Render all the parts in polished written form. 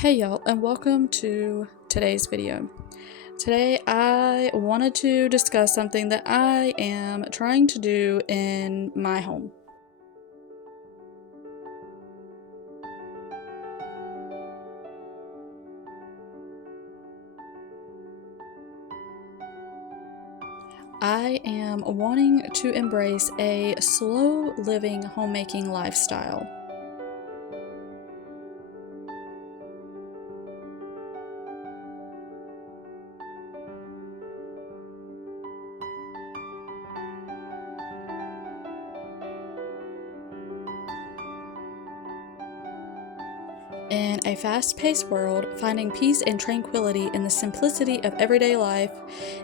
Hey y'all, and welcome to today's video. Today I wanted to discuss something that I am trying to do in my home. I am wanting to embrace a slow living homemaking lifestyle. In a fast-paced world, finding peace and tranquility in the simplicity of everyday life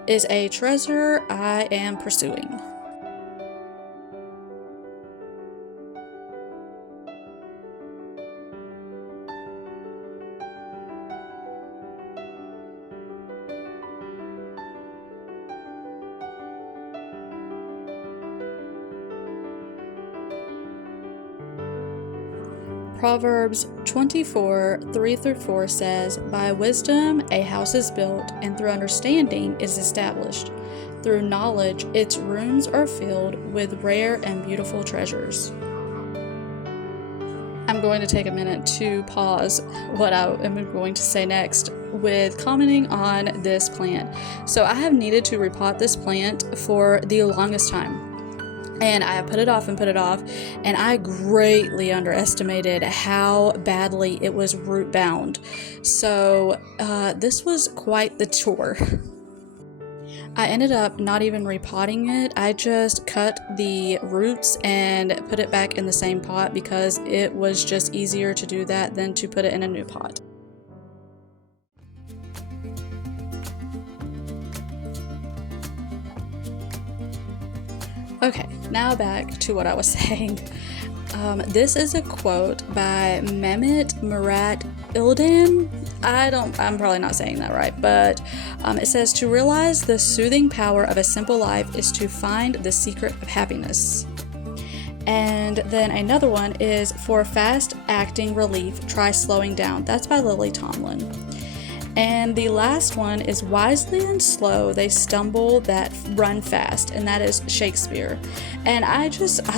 is a treasure I am pursuing. Proverbs 24:3-4 says, "By wisdom a house is built, and through understanding is established. Through knowledge its rooms are filled with rare and beautiful treasures." I'm going to take a minute to pause what I am going to say next with commenting on this plant. So I have needed to repot this plant for the longest time. And I put it off, and I greatly underestimated how badly it was root bound. So this was quite the chore. I ended up not even repotting it. I just cut the roots and put it back in the same pot because it was just easier to do that than to put it in a new pot. Okay, now back to what I was saying. This is a quote by Mehmet Murat Ildan. I'm probably not saying that right, but it says, "To realize the soothing power of a simple life is to find the secret of happiness." And then another one is, "For fast-acting relief, try slowing down." That's by Lily Tomlin. And the last one is, "Wisely and slow they stumble that run fast," and that is Shakespeare. And I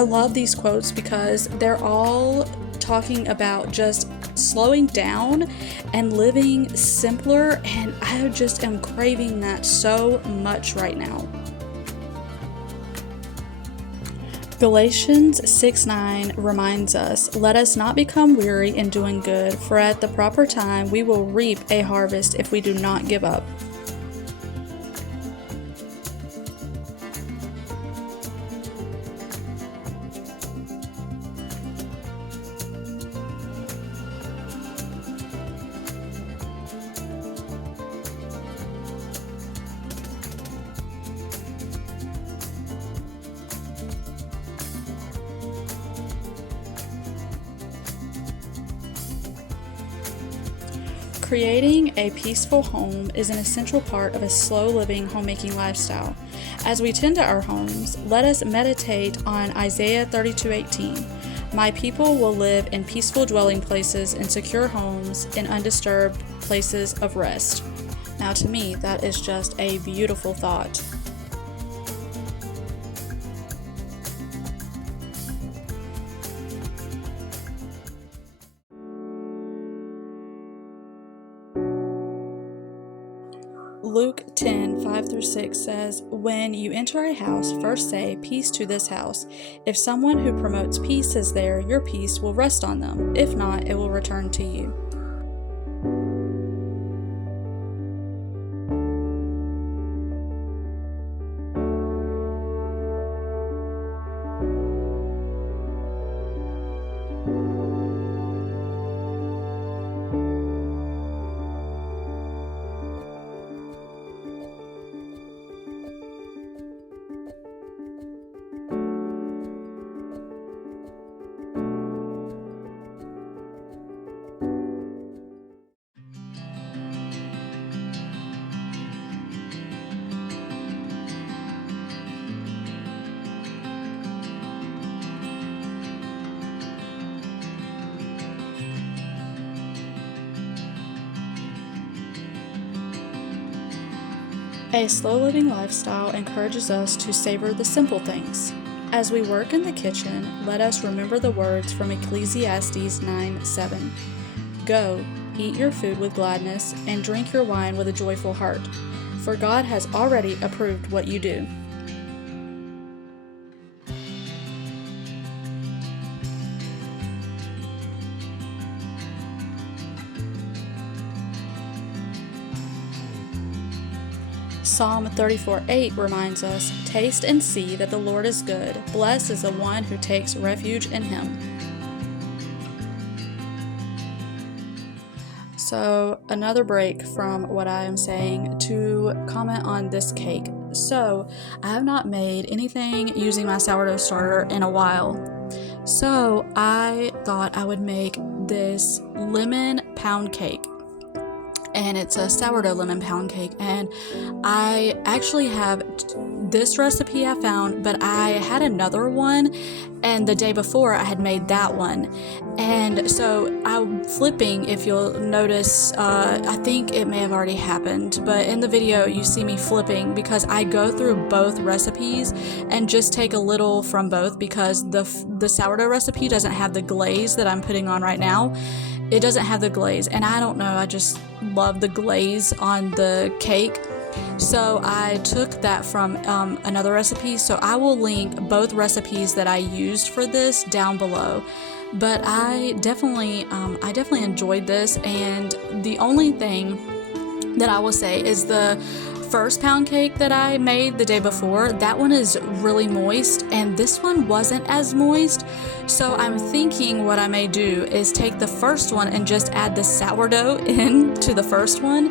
love these quotes because they're all talking about just slowing down and living simpler, and I just am craving that so much right now. Galatians 6:9 reminds us, "Let us not become weary in doing good, for at the proper time we will reap a harvest if we do not give up." Creating a peaceful home is an essential part of a slow-living homemaking lifestyle. As we tend to our homes, let us meditate on Isaiah 32:18. "My people will live in peaceful dwelling places, in secure homes, in undisturbed places of rest." Now, to me, that is just a beautiful thought. Luke 10:5-6 says, "When you enter a house, first say, 'Peace to this house.' If someone who promotes peace is there, your peace will rest on them. If not, it will return to you." A slow living lifestyle encourages us to savor the simple things. As we work in the kitchen, let us remember the words from Ecclesiastes 9:7. Go, eat your food with gladness, and drink your wine with a joyful heart, for God has already approved what you do. Psalm 34:8 reminds us, taste and see that the Lord is good. Blessed is the one who takes refuge in him. So, another break from what I am saying to comment on this cake. So, I have not made anything using my sourdough starter in a while. So, I thought I would make this lemon pound cake. And it's a sourdough lemon pound cake, and I actually have this recipe I found, but I had another one, and the day before I had made that one. And so I'm flipping, if you'll notice, I think it may have already happened, but in the video you see me flipping because I go through both recipes and just take a little from both, because the sourdough recipe doesn't have the glaze that I'm putting on right now. It doesn't have the glaze, and I don't know, I just love the glaze on the cake. So I took that from another recipe, so I will link both recipes that I used for this down below. But I definitely enjoyed this, and the only thing that I will say is the first pound cake that I made the day before, that one is really moist, and this one wasn't as moist. So I'm thinking what I may do is take the first one and just add the sourdough into the first one,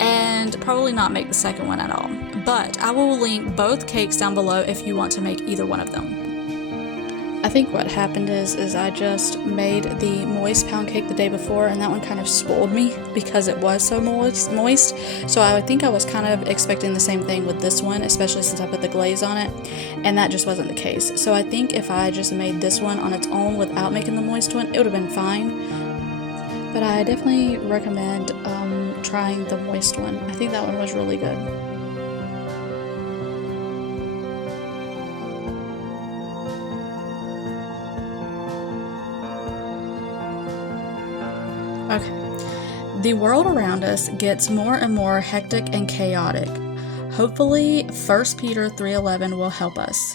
and probably not make the second one at all. But I will link both cakes down below if you want to make either one of them. I think what happened is I just made the moist pound cake the day before, and that one kind of spoiled me because it was so moist. So I think I was kind of expecting the same thing with this one, especially since I put the glaze on it, and that just wasn't the case. So I think if I just made this one on its own without making the moist one, it would have been fine. But I definitely recommend trying the moist one. I think that one was really good. Okay. The world around us gets more and more hectic and chaotic. Hopefully, 1 Peter 3:11 will help us.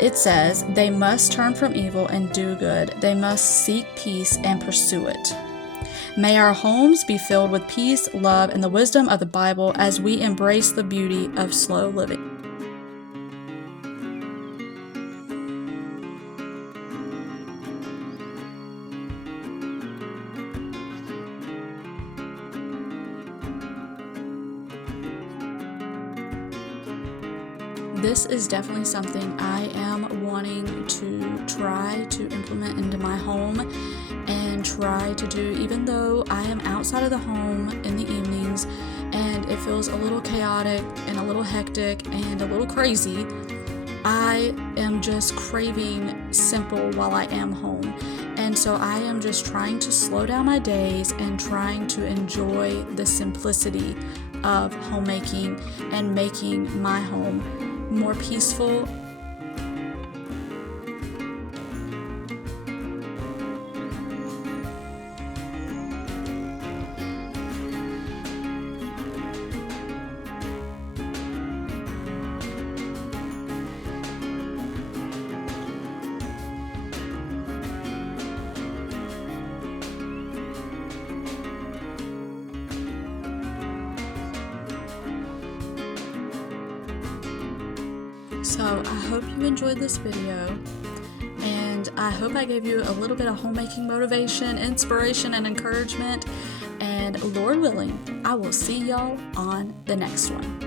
It says, they must turn from evil and do good. They must seek peace and pursue it. May our homes be filled with peace, love, and the wisdom of the Bible as we embrace the beauty of slow living. This is definitely something I am wanting to try to implement into my home and try to do, even though I am outside of the home in the evenings and it feels a little chaotic and a little hectic and a little crazy. I am just craving simple while I am home. And so I am just trying to slow down my days and trying to enjoy the simplicity of homemaking and making my home more peaceful. So I hope you enjoyed this video, and I hope I gave you a little bit of homemaking motivation, inspiration, and encouragement, and Lord willing, I will see y'all on the next one.